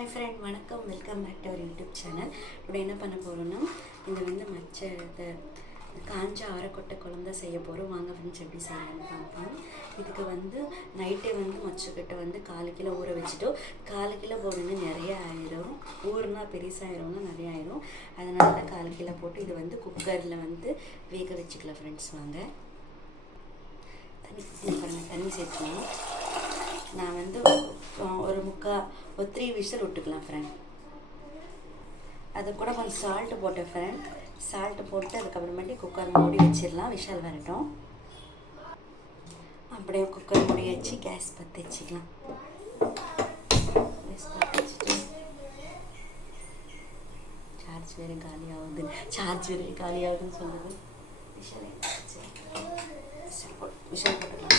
Hi friend, வணக்கம். Welcome back to our YouTube channel. இப்போ என்ன பண்ண போகிறோன்னா, இந்த மச்ச காஞ்ச அரைக்கொட்டை குழம்பு செய்ய போகிறோம். வாங்க ஃப்ரெண்ட்ஸ், எப்படி செய்யலாம்னு பார்ப்போம். இதுக்கு நைட்டே மொச்சக்கொட்டை 4 கிலோ ஊற வச்சுட்டோம். 4 கிலோ போடுங்க, நிறைய ஆயிரும். ஊறுனா பெருசாகிடும்னா நிறைய ஆயிரும். அதனால தான் 4 கிலோ போட்டு இது குக்கரில் வேக வச்சுக்கலாம் ஃப்ரெண்ட்ஸ். வாங்க தண்ணி சேர்த்துக்கலாம். நான் ஒரு 3 விசில் விட்டுக்கலாம் ஃப்ரெண்ட். அது கூட கொஞ்சம் சால்ட்டு போட்டேன் ஃப்ரெண்ட். சால்ட்டு போட்டு அதுக்கப்புறமேட்டு குக்கர் மூடி வச்சிடலாம். விஷல் வரட்டும். அப்படியே குக்கர் மூடி வச்சு கேஸ் பற்ற வச்சுக்கலாம். சார்ஜ் வேறு காலியாகுதுன்னு சொல்லுது. விஷல் போட்டுக்கலாம்.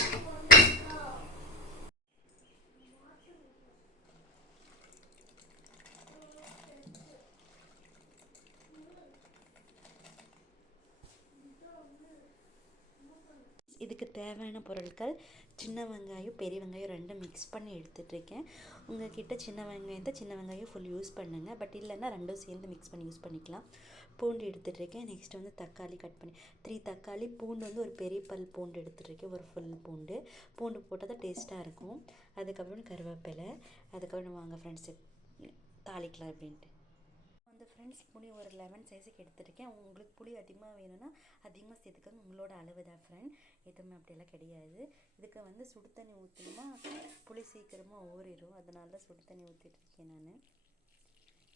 இதுக்கு தேவையான பொருட்கள் சின்ன வெங்காயம், பெரிய வெங்காயம் ரெண்டும் மிக்ஸ் பண்ணி எடுத்துகிட்ருக்கேன். உங்கள்கிட்ட சின்ன வெங்காயம் ஃபுல் யூஸ் பண்ணுங்கள். பட் இல்லைன்னா ரெண்டும் சேர்ந்து மிக்ஸ் பண்ணி யூஸ் பண்ணிக்கலாம். பூண்டு எடுத்துகிட்ருக்கேன். நெக்ஸ்ட் தக்காளி கட் பண்ணி 3 தக்காளி, பூண்டு ஒரு பெரிய பல் பூண்டு எடுத்துகிட்ருக்கேன். ஒரு ஃபுல் பூண்டு போட்டால் தான் டேஸ்ட்டாக இருக்கும். அதுக்கப்புறம் கருவேப்பிலை. அதுக்கப்புறம் வாங்க ஃப்ரெண்ட்ஸ் தாளிக்கலாம் அப்படின்ட்டு. ஃப்ரெண்ட்ஸ், புளி ஒரு லெமன் சைஸுக்கு எடுத்துருக்கேன். உங்களுக்கு புளி அதிகமாக வேணும்னா அதிகமாக சேர்த்துக்கோங்க. உங்களோட அளவு தான் ஃப்ரெண்ட். எதுவுமே அப்படியெல்லாம் கிடையாது. இதுக்கு சுடு தண்ணி ஊற்றினா புளி சீக்கிரமாக ஊறிடும். அதனால தான் சுடு தண்ணி ஊற்றிட்டுருக்கேன் நான்.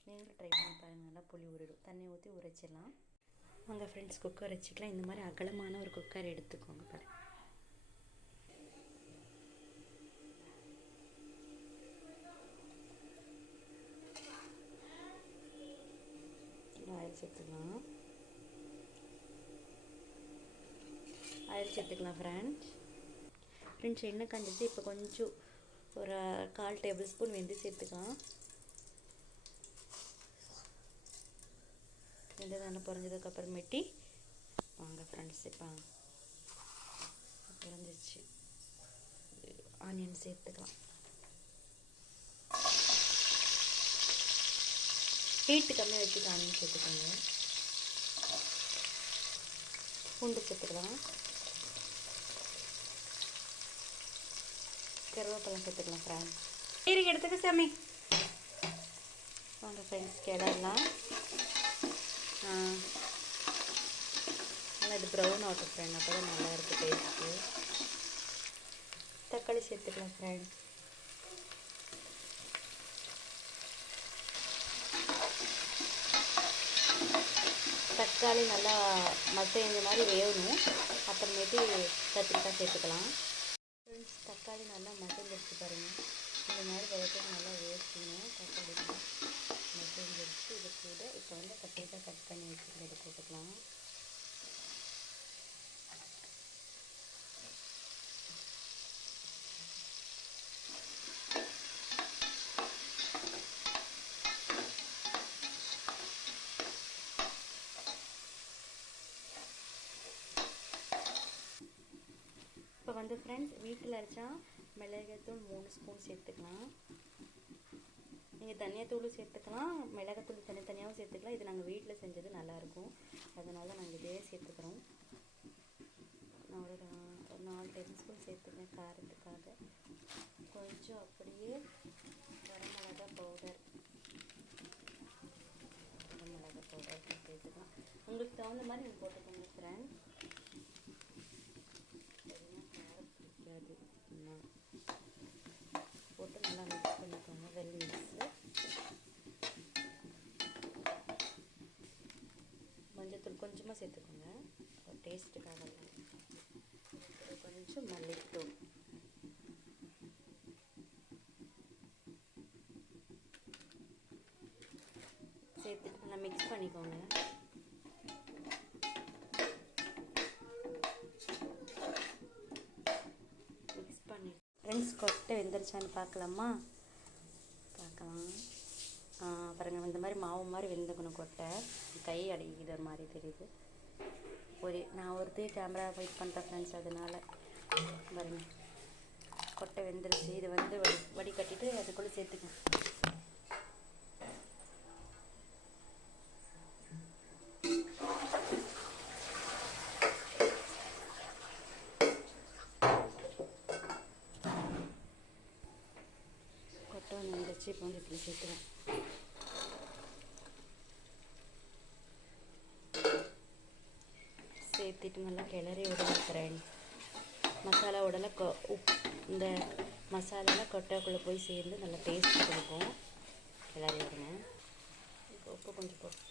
நீங்களும் ட்ரை பண்ணி பாருங்கள். நல்லா புளி ஊறிடும். தண்ணி ஊற்றி உரைச்சிடலாம். வாங்க ஃப்ரெண்ட்ஸ், குக்கர் வச்சுக்கலாம். இந்த மாதிரி அகலமான ஒரு குக்கர் எடுத்துக்கோங்க. பாருங்கள், ஆயில் சேர்த்துக்கலாம் ஃப்ரெண்ட்ஸ். எண்ணெய் காஞ்சிட்டு இப்போ கொஞ்சம் ஒரு 1/4 டேபிள் ஸ்பூன் வெந்தயம் சேர்த்துக்கலாம். வெந்தயம் நல்லா பொரிஞ்சதுக்கப்புறமேட்டி வாங்க ஃப்ரெண்ட்ஸ், இப்போ பொரிஞ்சிச்சு. ஆனியன் சேர்த்துக்கலாம். ஹீட்டு கம்மியாக வச்சுட்டு ஆனியன் சேர்த்துக்கோங்க. பூண்டு சேர்த்துக்கலாம். கருவேப்பிலை சேர்த்துக்கலாம் ஃப்ரெண்ட்ஸ். சீரகம் எடுத்துக்க சாமி. வாங்க ஃப்ரெண்ட்ஸ், கிளறலாம். நல்லா இது ப்ரௌன் ஆகட்டும் ஃப்ரெண்ட். அப்போ தான் நல்லாயிருக்கும் டேஸ்ட்டு. தக்காளி சேர்த்துக்கலாம் ஃப்ரெண்ட். தக்காளி நல்லா மசிஞ்ச மாதிரி வேகணும். அப்புறமேட்டு கத்திரிக்காய் சேர்த்துக்கலாம். ஃப்ரெண்ட்ஸ், தக்காளி நல்லா மசிஞ்சிருச்சு பாருங்கள். இந்த மாதிரி வதக்க நல்லா வேகணும். தக்காளி மசிஞ்சிருச்சு. இது கூட இப்போ கத்திரிக்காய் கட் பண்ணி வச்சுக்கிறத போட்டுக்கலாம். இப்போ ஃப்ரெண்ட்ஸ், வீட்டில் அரைச்சா மிளகாய்த்தூள் 3 ஸ்பூன் சேர்த்துக்கலாம். நீங்கள் தனியாத்தூளும் சேர்த்துக்கலாம், மிளகாத்தூள் தனித்தனியாகவும் சேர்த்துக்கலாம். இது நாங்கள் வீட்டில் செஞ்சது நல்லாயிருக்கும். அதனால நாங்கள் இதே சேர்த்துக்கிறோம். நான் ஒரு 4 டேபிள் ஸ்பூன் சேர்த்துக்கிறேன் காரத்துக்காக. கொஞ்சம் அப்படியே வரமிளகா பவுடர் சேர்த்துக்கலாம். உங்களுக்கு தகுந்த மாதிரி நீங்கள் போட்டுக்கோங்க ஃப்ரெண்ட். போட்டு நல்லா மிக்ஸ் பண்ணிக்கோங்க. மிக்ஸு மஞ்சத்தூள் கொஞ்சமாக சேர்த்துக்கோங்க, ஒரு டேஸ்ட்டுக்காக. கொஞ்சம் மல்லித்தூள் சேர்த்துட்டு நல்லா மிக்ஸ் பண்ணிக்கோங்க. ஃப்ரெண்ட்ஸ், கொட்டை வெந்துருச்சான்னு பார்க்கலாம். பாருங்கள், இந்த மாதிரி மாவு மாதிரி வெந்துக்கணும் கொட்டை. கை அடிக்குது, ஒரு மாதிரி தெரியுது. நான் கேமரா வெயிட் பண்ணுறேன் ஃப்ரெண்ட்ஸ். அதனால் பாருங்கள், கொட்டை வெந்துருச்சு. இது வடிகட்டிட்டு அதுக்குள்ளே சேர்த்துக்கணும். இப்போ வந்து இப்படி சேர்த்துவேன். சேர்த்துட்டு நல்லா கிளறி விடுங்க ஃப்ரெண்ட். மசாலாவோடல இந்த மசாலாலாம் கொட்டைக்குள்ளே போய் சேர்ந்து நல்லா டேஸ்ட் கொடுக்கும். கிளறி விடுங்க. இப்போ உப்பு கொஞ்சம் போட்டு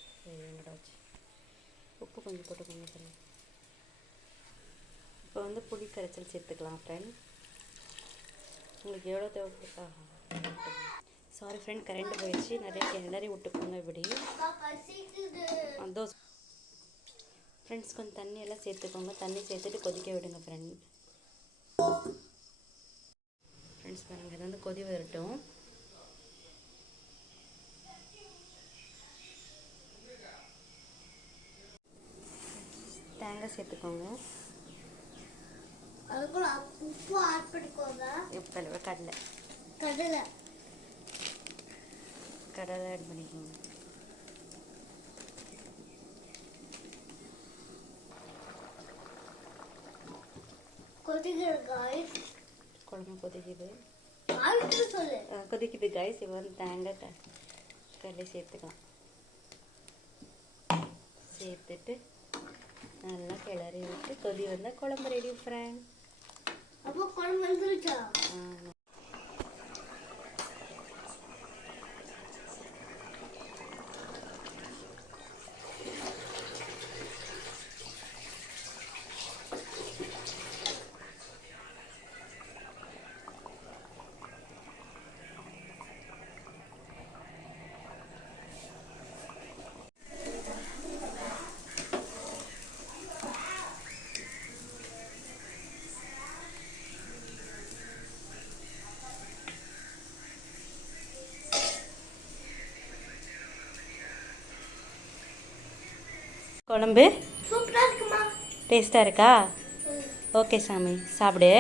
உப்பு கொஞ்சம் போட்டுக்கோங்க ஃப்ரெண்ட். இப்போ வந்து புளி கரைச்சல் சேர்த்துக்கலாம் ஃப்ரெண்ட். உங்களுக்கு எவ்வளோ தேவைப்பட்டா சாரி ஃப்ரெண்ட், கரண்ட் போயிடுச்சு. நிறைய கிளறி விட்டுக்கோங்க இப்படி. அதோ ஃப்ரெண்ட்ஸ் கொஞ்சம் தண்ணியெல்லாம் சேர்த்துக்கோங்க. தண்ணி சேர்த்துட்டு கொதிக்க விடுங்க ஃப்ரெண்ட்ஸ். பாருங்கள், இது வந்து கொதி வரட்டும். தேங்காய் சேர்த்துக்கோங்க. உப்பு ஆட் பண்ணிக்கோங்க. கடலை ஆட் பண்ணிக்கோங்க. குழம்பு கொதிக்குது காய்ஸ். இப்போ வந்து தேங்காய் கடலை சேர்த்துக்கலாம். சேர்த்துட்டு நல்லா கிளறி விட்டு கொதி வந்தால் குழம்பு ரெடி ஃப்ரெண்ட். குழம்பு சூப்பராக இருக்குமா? டேஸ்ட்டாக இருக்கா? ஓகே சாமி, சாப்பிடு.